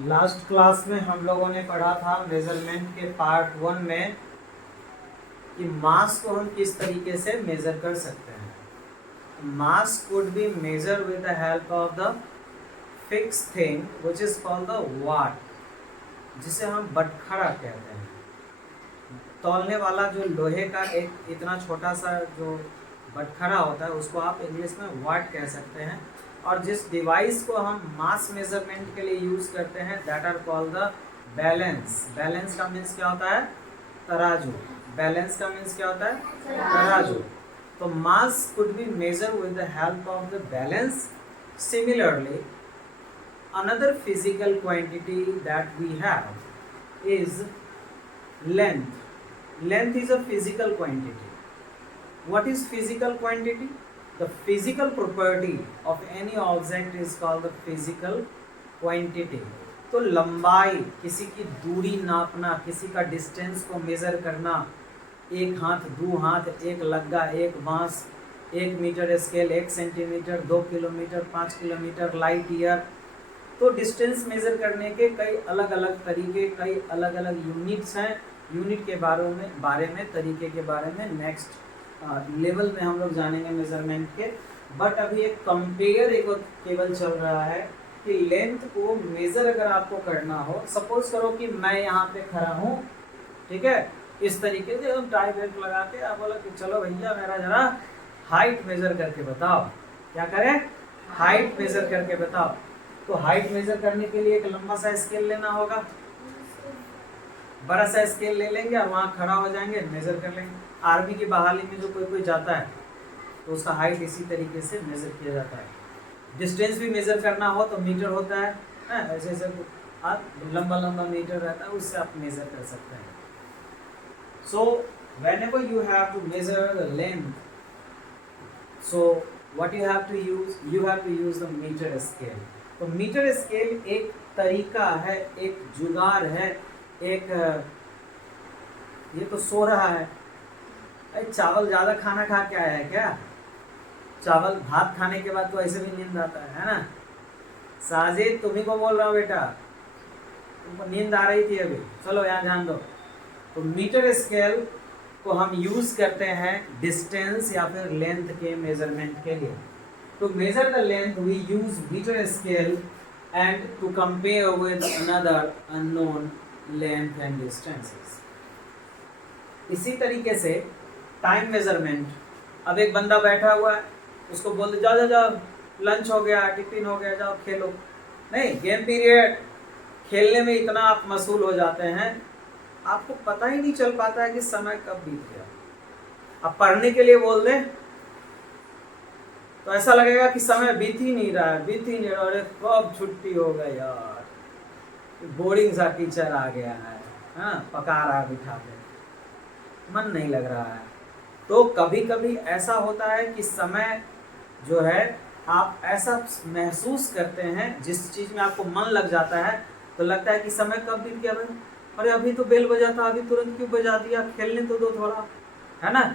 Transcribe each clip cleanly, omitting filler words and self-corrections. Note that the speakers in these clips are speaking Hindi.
लास्ट क्लास में हम लोगों ने पढ़ा था मेजरमेंट के पार्ट 1 में कि मास को हम किस तरीके से मेजर कर सकते हैं। Mass could be measure with the help of the fix thing which is called the weight, जिसे हम बटखरा कहते हैं। तौलने वाला जो लोहे का एक इतना छोटा सा जो बटखरा होता है उसको आप इंग्लिश में वाट कह सकते हैं। और जिस डिवाइस को हम मास मेजरमेंट के लिए यूज करते हैं that are called the balance. Balance का मीन्स क्या होता है? तराजू। बैलेंस का मीन्स क्या होता है? तराजू। तो mass could be measure with the help of the balance. Similarly another physical quantity that we have is length. Length is a physical quantity. What is physical quantity? The physical property of any object is called the physical quantity. तो लंबाई, किसी की दूरी नापना, किसी का डिस्टेंस को मेजर करना, एक हाथ, दो हाथ, एक लग्गा, एक बांस, 1 metre scale, 1 centimetre, 2 kilometre, 5 kilometre, light year. तो डिस्टेंस मेजर करने के कई अलग अलग तरीके, कई अलग अलग यूनिट्स हैं। यूनिट के बारे में तरीके के बारे में नेक्स्ट लेवल में हम लोग जानेंगे मेजरमेंट के। बट अभी एक कंपेयर एक केवल चल रहा है कि लेंथ को मेजर अगर आपको करना हो, सपोज करो कि मैं यहाँ पे खड़ा हूँ, ठीक है, इस तरीके से हम टाई बेल्ट लगा के आप बोला कि चलो भैया मेरा जरा हाइट मेजर करके बताओ। क्या करें? हाइट मेजर करके बताओ। तो हाइट मेजर करने के लिए एक लंबा सा स्केल लेना होगा, बड़ा सा स्केल ले लेंगे और वहाँ खड़ा हो जाएंगे, मेजर कर लेंगे। आर्मी की बहाली में जो कोई जाता है तो उसका हाइट इसी तरीके से मेजर किया जाता है। डिस्टेंस भी मेजर करना हो तो मीटर होता है, ऐसे ऐसे आप लंबा लंबा मीटर रहता है, उससे आप मेजर कर सकते हैं। सो whenever you have to measure the length, so what you have to use the meter scale. तो मीटर स्केल एक तरीका है, एक जुगाड़ है, एक ये तो सो रहा है। अरे चावल ज्यादा खाना खा के आया है क्या? चावल भात खाने के बाद तो ऐसे भी नींद आता है ना? साजिद तुम्ही को बोल रहा हूँ बेटा, तुमको नींद आ रही थी अभी, चलो यहाँ ध्यान दो। तो मीटर स्केल को हम यूज करते हैं डिस्टेंस या फिर लेंथ के मेजरमेंट के लिए। To measure the length, we use meter scale and to compare with another unknown length and distances. इसी तरीके से टाइम मेजरमेंट। अब एक बंदा बैठा हुआ है, उसको बोल दो जाओ जाओ लंच हो गया, टिफिन हो गया, जाओ खेलो। नहीं, गेम पीरियड। खेलने में इतना आप मशगूल हो जाते हैं, आपको पता ही नहीं चल पाता है कि समय कब बीत गया। अब पढ़ने के लिए बोल दें तो ऐसा लगेगा कि समय बीत ही नहीं रहा है, बीत ही नहीं रहा है। कब छुट्टी हो गई यार, बोरिंग सा टीचर आ गया है, हाँ, पका रहा बिठा के, मन नहीं लग रहा है। तो कभी कभी ऐसा होता है कि समय जो है आप ऐसा महसूस करते हैं, जिस चीज में आपको मन लग जाता है तो लगता है कि समय कब बीत गया भाई, अरे अभी तो बेल बजा था, अभी तुरंत क्यों बजा दिया, खेलने तो दो थोड़ा, है ना।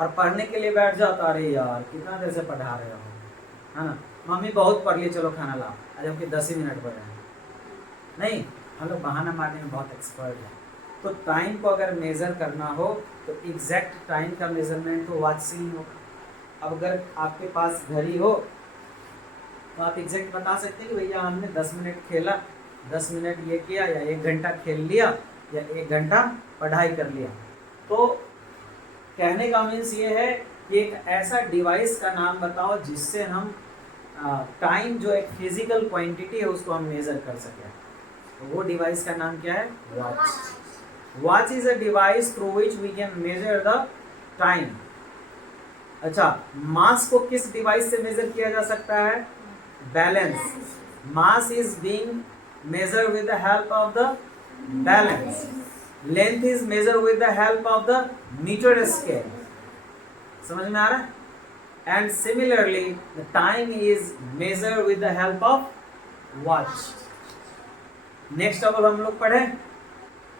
और पढ़ने के लिए बैठ जाओ तो अरे यार कितना देर से पढ़ा रहे हो, है ना, मम्मी बहुत पढ़ ली, चलो खाना लाओ, आज हमके 10 ही मिनट पढ़े हैं। नहीं, हम लोग बहाना मारने में बहुत एक्सपर्ट हैं। तो टाइम को अगर मेजर करना हो तो एग्जैक्ट टाइम का मेजरमेंट तो वॉच से ही होगा। अब अगर आपके पास घड़ी हो तो आप एग्जैक्ट बता सकते हैं कि भैया हमने 10 मिनट खेला, 10 मिनट ये किया, या 1 घंटा खेल लिया, या 1 घंटा पढ़ाई कर लिया। तो कहने का मीन्स ये है कि एक ऐसा डिवाइस का नाम बताओ जिससे हम टाइम जो एक फिजिकल क्वांटिटी है उसको हम मेजर कर सकें। तो वो डिवाइस का नाम क्या है? Watch. Watch is a device through which we can measure the time. अच्छा, मास को किस डिवाइस से मेजर किया जा सकता है? Balance. Mass is being measure with the help of the balance. Length is measure with the help of the meter scale. समझ में आ रहा है? And similarly the time is measure with the help of watch. Next अब हम लोग पढ़े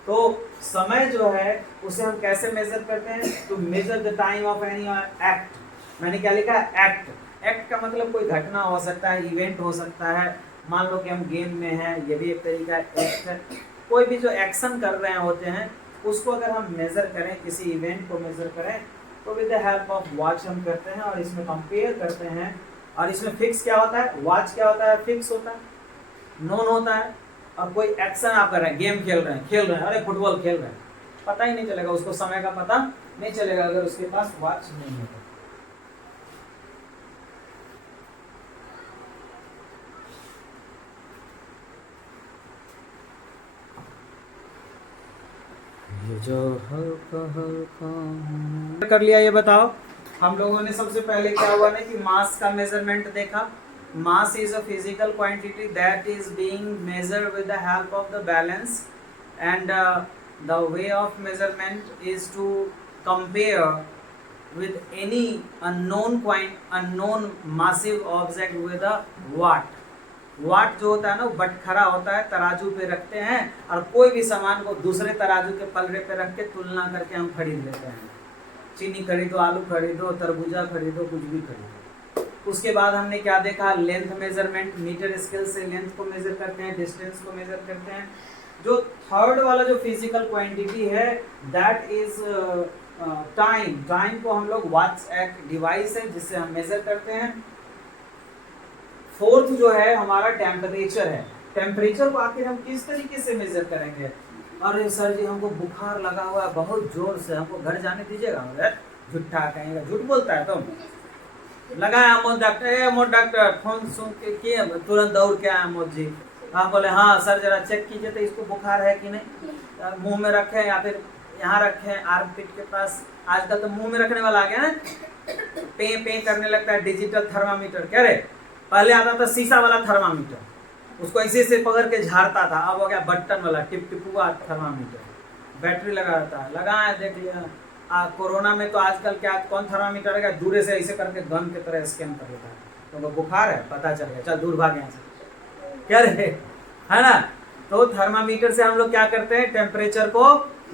तो समय जो है उसे हम कैसे मेजर करते हैं? To measure the time of any act. मैंने क्या लिखा है? एक्ट। एक्ट का मतलब कोई घटना हो सकता है, इवेंट हो सकता है, मान लो कि हम गेम में हैं, ये भी एक तरीका एक्ट है। कोई भी जो एक्शन कर रहे होते हैं उसको अगर हम मेजर करें, किसी इवेंट को मेजर करें, तो with the help of watch हम करते हैं और इसमें कंपेयर करते हैं। और इसमें फिक्स क्या होता है, वॉच क्या होता है, फिक्स होता है, नोन होता है। और कोई एक्शन आप कर रहे हैं, गेम खेल रहे हैं, अरे फुटबॉल खेल रहे हैं, पता ही नहीं चलेगा उसको, समय का पता नहीं चलेगा अगर उसके पास वॉच नहीं होगा। ये जो हल्का हल्का कर लिया, ये बताओ हम लोगों ने सबसे पहले क्या हुआ ना कि मास का मेजरमेंट देखा। Mass is a physical quantity that is being measured with the help of the balance and the way of measurement is to compare with any unknown massive object with a watt। वाट जो होता है ना, बटखरा होता है, तराजू पे रखते हैं और कोई भी सामान को दूसरे तराजू के पलड़े पे रख के तुलना करके हम खरीद लेते हैं। चीनी खरीदो, आलू खरीदो, तरबूजा खरीदो, कुछ भी खरीदो। उसके बाद हमने क्या देखा, लेंथ मेजरमेंट, मीटर स्केल से लेंथ को मेजर करते हैं, डिस्टेंस को मेजर करते हैं। जो थर्ड वाला जो फिजिकल क्वांटिटी है दैट इज टाइम को हम लोग वॉच एक डिवाइस है जिससे हम मेजर करते हैं। फोर्थ जो है हमारा टेम्परेचर है। टेम्परेचर को आखिर हम किस तरीके से मेजर करेंगे। अरे सर जी हमको बुखार लगा हुआ है बहुत जोर से, हमको घर जाने दीजिएगा। झूठा कहेंगे, झूठ बोलता है तुम। लगाया Amod doctor, Amod doctor phone सुन के किए, तुरंत दौड़ के आए अमोद जी। हाँ बोले हाँ सर जरा चेक कीजिए तो इसको बुखार है कि नहीं, मुंह में रखे या फिर यहाँ रखे आर्मपिट के पास। आजकल तो मुंह में रखने वाला आ गया है, पे पे करने लगता है डिजिटल थर्मामीटर। क्या रे, पहले आता था शीशा वाला थर्मामीटर, उसको ऐसे से पकड़ के झाड़ता था, अब हो गया बटन वाला टिप टिपुआ थर्मामीटर, बैटरी लगा रहता है। लगाया देख लिया। कोरोना में तो आजकल क्या कौन थर्मामीटर है, दूर से ऐसे करके गन की तरह स्कैन कर लेता है, तो बुखार है पता चल गया, चल दूर भाग यहाँ से। क्या रे, है ना। तो थर्मामीटर से हम लोग क्या करते हैं, टेम्परेचर को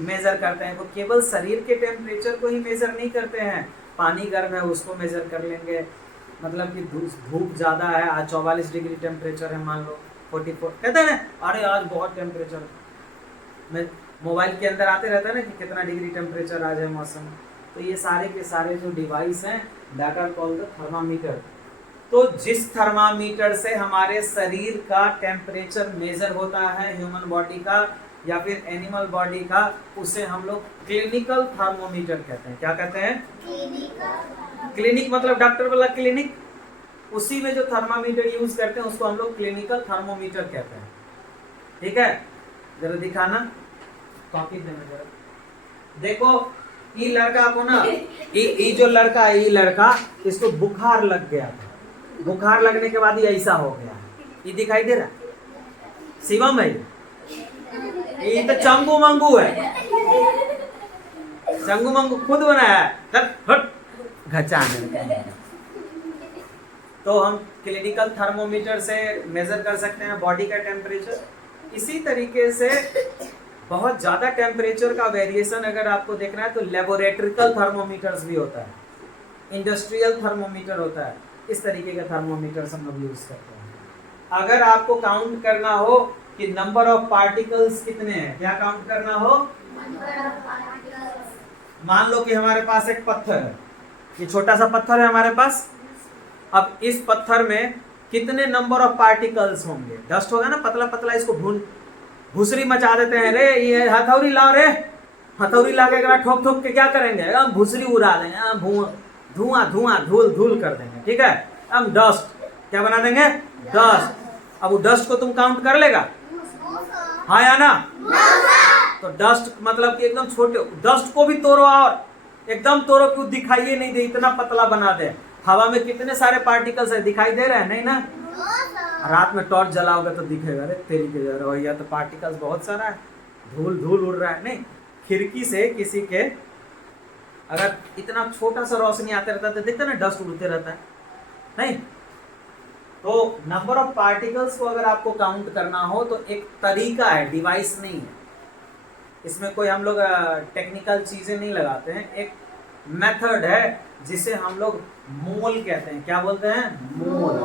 मेजर करते हैं। तो केवल शरीर के टेम्परेचर को ही मेजर नहीं करते हैं, पानी गर्म है उसको मेजर कर लेंगे। मतलब कि धूप ज़्यादा है, आज 44 डिग्री टेम्परेचर है, मान लो 44, कहते हैं ना अरे आज बहुत टेम्परेचर, में मोबाइल के अंदर आते रहता है ना कि कितना डिग्री टेम्परेचर आज है मौसम। तो ये सारे के सारे जो डिवाइस हैं that are called the thermometer. तो जिस थर्मामीटर से हमारे शरीर का टेम्परेचर मेजर होता है, ह्यूमन बॉडी का या फिर एनिमल बॉडी का, उसे हम लोग क्लिनिकल थर्मोमीटर कहते हैं। क्या कहते हैं, क्लिनिक मतलब डॉक्टर वाला क्लिनिक, उसी में जो थर्मामीटर यूज करते हैं उसको हम लोग क्लिनिकल थर्मोमीटर कहते हैं। ठीक है, जरा दिखाना कॉपी देना जरा। देखो ये लड़का को ना, ये जो लड़का है, ये लड़का इसको बुखार लग गया था, बुखार लगने के बाद ही ऐसा हो गया। ये दिखाई दे रहा शिवम भाई, ये तो चंगू मंगू है, चंगू मंगू खुद बनाया है, घचाने। तो हम क्लिनिकल थर्मोमीटर से मेजर कर सकते हैं बॉडी का टेम्परेचर। इसी तरीके से बहुत ज़्यादा टेम्परेचर का वेरिएशन अगर आपको देखना है तो लेबोरेटरिकल थर्मोमीटर्स भी होता है, इंडस्ट्रियल थर्मोमीटर होता है। इस तरीके का थर्मोमीटर्स हम लोग यूज करते हैं। अगर आपको काउंट करना हो कि नंबर ऑफ पार्टिकल्स कितने हैं, क्या काउंट करना हो, मान लो कि हमारे पास एक पत्थर है, ये छोटा सा पत्थर है हमारे पास। अब इस पत्थर में कितने नंबर ऑफ पार्टिकल्स होंगे, डस्ट होगा ना पतला पतला, इसको भूसरी मचा देते हैं। रे ये हथौड़ी लाओ रे, हथौड़ी ला के ठोक ठोक के क्या करेंगे, हम भूसरी उड़ा देंगे, धुआं धुआं धूल धूल कर देंगे। ठीक है, हम डस्ट क्या बना देंगे, डस्ट। अब वो डस्ट को तुम काउंट कर लेगा, हाँ या ना। तो डस्ट मतलब कि एकदम छोटे, डस्ट को भी तोड़ो और एकदम तोड़ो कि दिखाइए नहीं दे, इतना पतला बना दे। हवा में कितने सारे पार्टिकल्स है, दिखाई दे रहे हैं, नहीं ना। रात में टॉर्च जलाओगे तो दिखेगा, अरे तेरी के जा रहा है, तो पार्टिकल्स बहुत सारा है, धूल धूल उड़ रहा है। नहीं, खिड़की से किसी के अगर इतना छोटा सा रोशनी आते रहता है तो दिखता है ना, डस्ट उड़ते रहता है, नहीं। तो नंबर ऑफ पार्टिकल्स को अगर आपको काउंट करना हो तो एक तरीका है, डिवाइस नहीं है। इसमें कोई हम लोग टेक्निकल चीजें नहीं लगाते हैं, एक मेथड है जिसे हम लोग मोल कहते हैं। क्या बोलते हैं, मोल,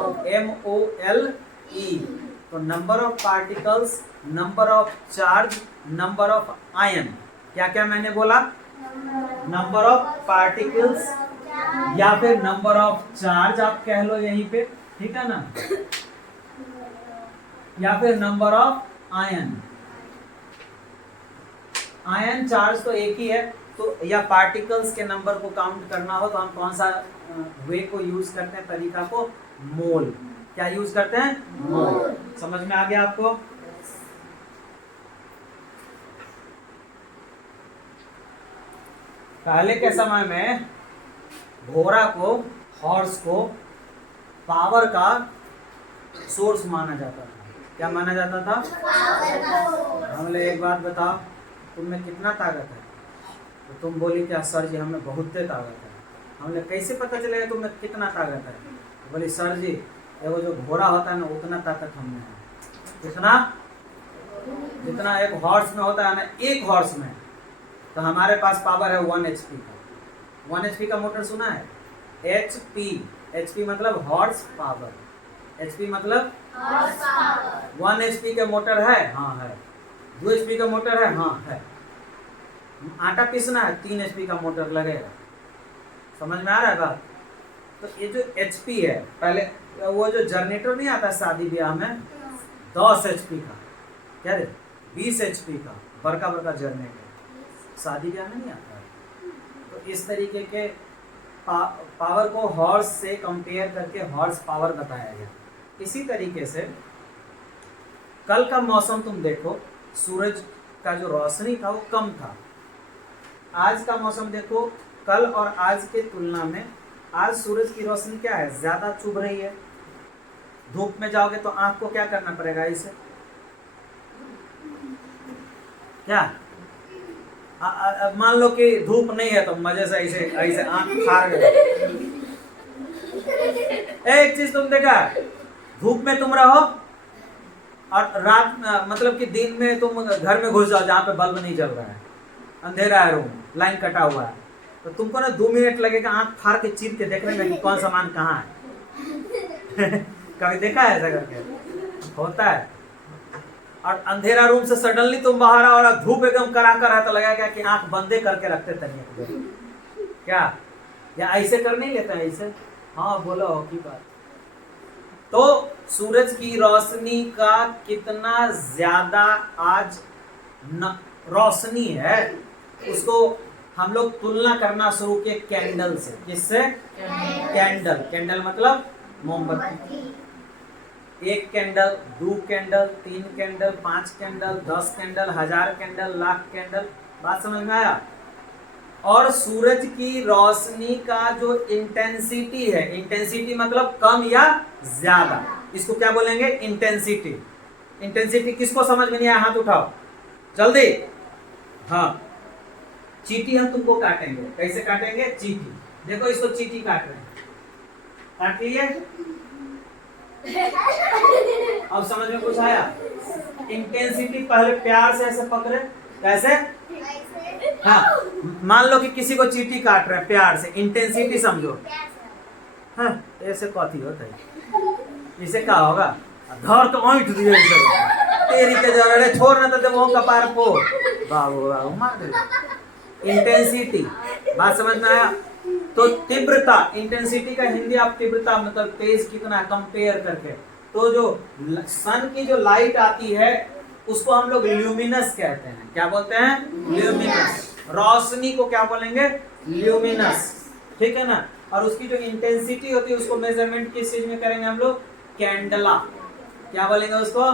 MOLE। तो number of particles, number of charge, number of ion, क्या क्या मैंने बोला? नंबर ऑफ पार्टिकल्स या फिर नंबर ऑफ चार्ज आप कह लो यहीं पे, ठीक है ना, या फिर number of ion. Ion charge तो एक ही है, तो या पार्टिकल्स के नंबर को काउंट करना हो तो हम कौन सा वे को यूज करते हैं, तरीका को? मोल। क्या यूज करते हैं? मोल। समझ में आ गया आपको? पहले के समय में घोड़ा को, हॉर्स को पावर का सोर्स माना जाता था। क्या माना जाता था? हमने एक बात बताओ, तुम में कितना ताकत है? तो तुम बोली क्या सर जी हमें बहुत ताकत है। हमने कैसे पता चलेगा तुम्हें कितना ताकत है? तो बोली सर जी वो जो घोड़ा होता है ना उतना ताकत हमें है। कितना? जितना एक हॉर्स में होता है ना, एक हॉर्स में, तो हमारे पास पावर है 1 HP का। 1 HP का मोटर सुना है? HP, HP मतलब हॉर्स पावर, HP मतलब 1 HP का मोटर है, हाँ है। 2 HP का मोटर है, हाँ है। आटा पीसना है, 3 HP का मोटर लगेगा। समझ में आ रहा है बात? तो ये जो HP है, पहले वो जो जनरेटर नहीं आता शादी ब्याह में, 10 HP का, क्या रे, 20 HP का बड़का बड़का जनरेटर शादी ब्याह में नहीं आता है। तो इस तरीके के पावर को हॉर्स से कंपेयर करके हॉर्स पावर बताया गया। इसी तरीके से कल का मौसम तुम देखो, सूरज का जो रोशनी था वो कम था। आज का मौसम देखो, कल और आज के तुलना में आज सूरज की रोशनी क्या है, ज्यादा चुभ रही है। धूप में जाओगे तो आंख को क्या करना पड़ेगा? इसे क्या, मान लो कि धूप नहीं है तो मजे से ऐसे ऐसे आंख फाड़ गए। एक चीज तुम देखा, धूप में तुम रहो और रात मतलब कि दिन में तुम घर में घुस जाओ जहाँ पे बल्ब नहीं जल रहा है, अंधेरा है, रूम लाइन कटा हुआ है, तो तुमको ना 2 मिनट लगेगा आंख फाड़ के चीर के देखने में कि कौन सामान कहाँ है। कभी देखा है ऐसा करके? होता है। और अंधेरा रूम से सडनली तुम बाहर आओ और धूप एकदम कराकर है तो लगेगा कि आंख बंदे करके रखते तनिया क्या, या ऐसे कर नहीं लेते हैं ऐसे? हाँ बोलो की बात। तो सूरज की रोशनी का कितना ज्यादा आज रोशनी है, उसको हम लोग तुलना करना शुरू किए कैंडल से। किससे? कैंडल। कैंडल मतलब मोमबत्ती। 1 candle, 2 candle, 3 candle, 5 candle, 10 candle, 1000 candle, lakh candle. बात समझ में आया? और सूरज की रोशनी का जो इंटेंसिटी है, इंटेंसिटी मतलब कम या ज्यादा, इसको क्या बोलेंगे? इंटेंसिटी। इंटेंसिटी किसको समझ में नहीं आया? हाथ उठाओ जल्दी। हाँ, चींटी हम तुमको काटेंगे। कैसे काटेंगे? चींटी। देखो इसको चींटी काट रहे हैं, काट लिए? अब समझ में कुछ आया? इंटेंसिटी पहले प्यार से ऐसे पकड़े, कैसे? हाँ, मान लो कि किसी को चींटी काट रहे हैं प्यार से, इंटेंसिटी समझो। हाँ, ऐसे कथी होता है? इसे क्या होगा? धर तो ऐंठ दिए तेरी के जरा छोड़ ना तो देवों का पार पो बाबू बाबू मार दे। इंटेंसिटी, बात समझ में आया? तो तीव्रता, इंटेंसिटी का हिंदी आप तीव्रता मतलब तेज कितना कंपेयर करके। तो जो सन की जो लाइट आती है उसको हम लोग ल्यूमिनस कहते हैं। क्या बोलते हैं? ल्यूमिनस। रोशनी को क्या बोलेंगे? ल्यूमिनस, ठीक है ना। और उसकी जो इंटेंसिटी होती है उसको मेजरमेंट किस चीज में करेंगे हम लोग? कैंडला। क्या बोलेंगे उसको?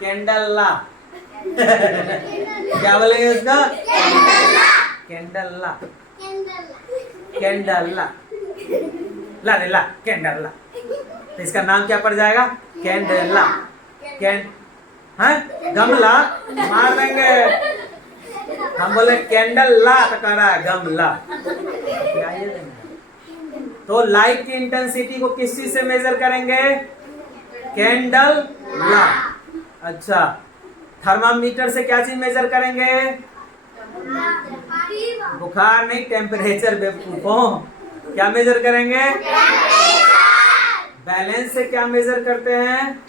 कैंडला। क्या बोलेंगे उसका? कैंडला। कैंडला ला रे ला, कैंडला। तो इसका नाम क्या पड़ जाएगा? कैंडला। गमला मार देंगे हम, बोले कैंडल ला तो कह रहा है गमला। तो लाइट की इंटेंसिटी को किस चीज से मेजर करेंगे? कैंडल ला। अच्छा, थर्मामीटर से क्या चीज मेजर करेंगे? बुखार नहीं, टेम्परेचर। बेवकूफों, क्या मेजर करेंगे? बैलेंस से क्या मेजर करते हैं?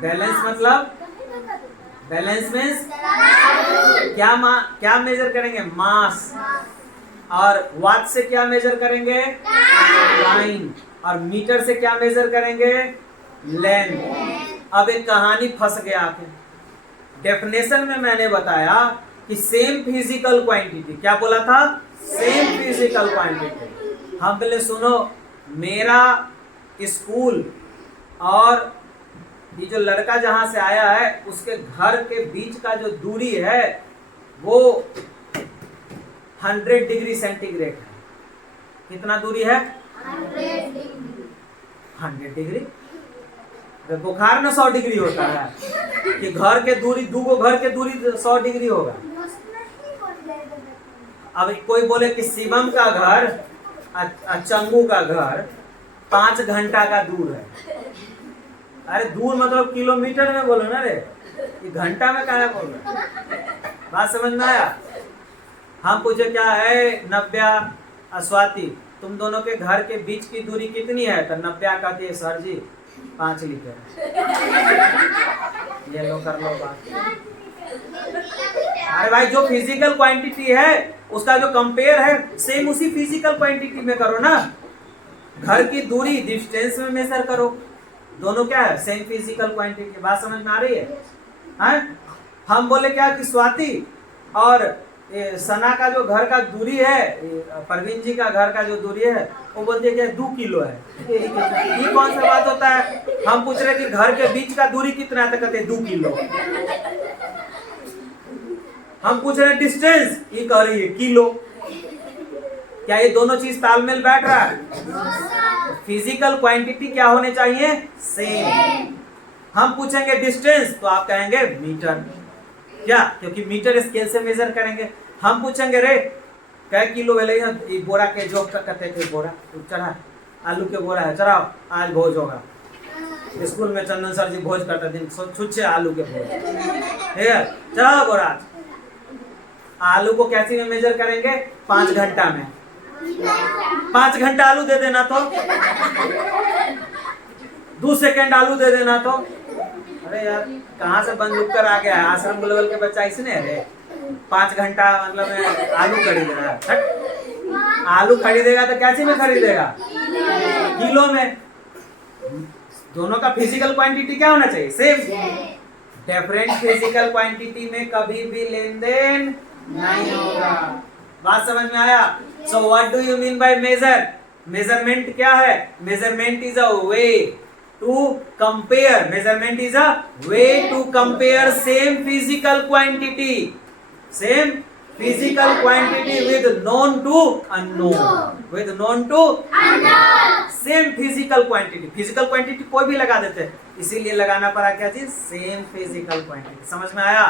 बैलेंस मतलब, बैलेंस मीन्स क्या मेजर करेंगे? मास। और वाट से क्या मेजर करेंगे? टाइम। और मीटर से क्या मेजर करेंगे? लेंथ। अब एक कहानी फंस गया आके। डेफिनेशन में मैंने बताया कि सेम फिजिकल क्वांटिटी, क्या बोला था? Same physical quantity. हम पहले सुनो, मेरा स्कूल और ये जो लड़का जहां से आया है उसके घर के बीच का जो दूरी है वो 100 डिग्री सेंटीग्रेड है। कितना दूरी है? 100 डिग्री। बुखार में 100 डिग्री होता है कि घर के दूरी, दूगो घर के दूरी 100 डिग्री होगा। अब कोई बोले कि शिवम का घर चंगू का घर 5 घंटा का दूर है। अरे दूर मतलब किलोमीटर में बोलो ना रे, ये घंटा में कहाँ बोल रहे? बात समझ में आया? हम पूछे क्या है? नव्या स्वाति, तुम दोनों के घर के बीच की दूरी कितनी है? तो नव्या कहती है सर जी 5 लीटर। ये लो कर लो बात। अरे भाई जो फिजिकल क्वांटिटी है उसका जो कंपेयर है सेम उसी फिजिकल क्वांटिटी में करो ना। घर की दूरी डिस्टेंस में मेजर करो। दोनों क्या है? Same physical quantity. बात समझ में आ रही है? हम बोले क्या कि स्वाति और सना का जो घर का दूरी है, परवीन जी का घर का जो दूरी है वो बोलते हैं 2 किलो है। ये कौन सा बात होता है? हम पूछ रहे कि घर के बीच का दूरी कितना है, तो कहते 2 किलो। हम पूछ रहे डिस्टेंस, ये कह रही है किलो। क्या ये दोनों चीज तालमेल बैठ रहा है? फिजिकल क्वांटिटी क्या होने चाहिए? सेम। हम पूछेंगे डिस्टेंस तो आप कहेंगे मीटर। क्या? क्योंकि मीटर स्केल से मेजर करेंगे। हम पूछेंगे रे कै किलो वेले बोरा के जो कहते थे, बोरा चढ़ा आलू के बोरा है, चढ़ाओ आज भोज होगा। स्कूल में चंदन सर जी भोज करते दिन छुच्छे आलू के भोज, ठीक है, चढ़ाओ बोरा आज। आलू को कैसे में मेजर करेंगे? 5 घंटा में। 5 घंटा आलू दे देना तो 2 सेकेंड आलू दे देना तो। अरे यार कहाँ से बंदूक कर आ गया है? आश्रम लेवल के बच्चा इसने है 5 घंटा मतलब आलू खरीद रहा है। आलू खरीदेगा तो कैसे में खरीदेगा? किलो में। दोनों का फिजिकल क्वांटिटी क्या होना चाहिए? सेम। डिफरेंट फिजिकल क्वांटिटी में कभी भी लेन देन नहीं होगा। बात समझ में आया? So what do you mean by measure? Measurement क्या है? Measurement is a way to compare. Measurement is a way to compare same physical quantity with known to unknown. With known to unknown. Same physical quantity. Physical quantity कोई भी लगा देते हैं, इसीलिए लगाना पड़ा क्या चीज? Same physical quantity. समझ में आया?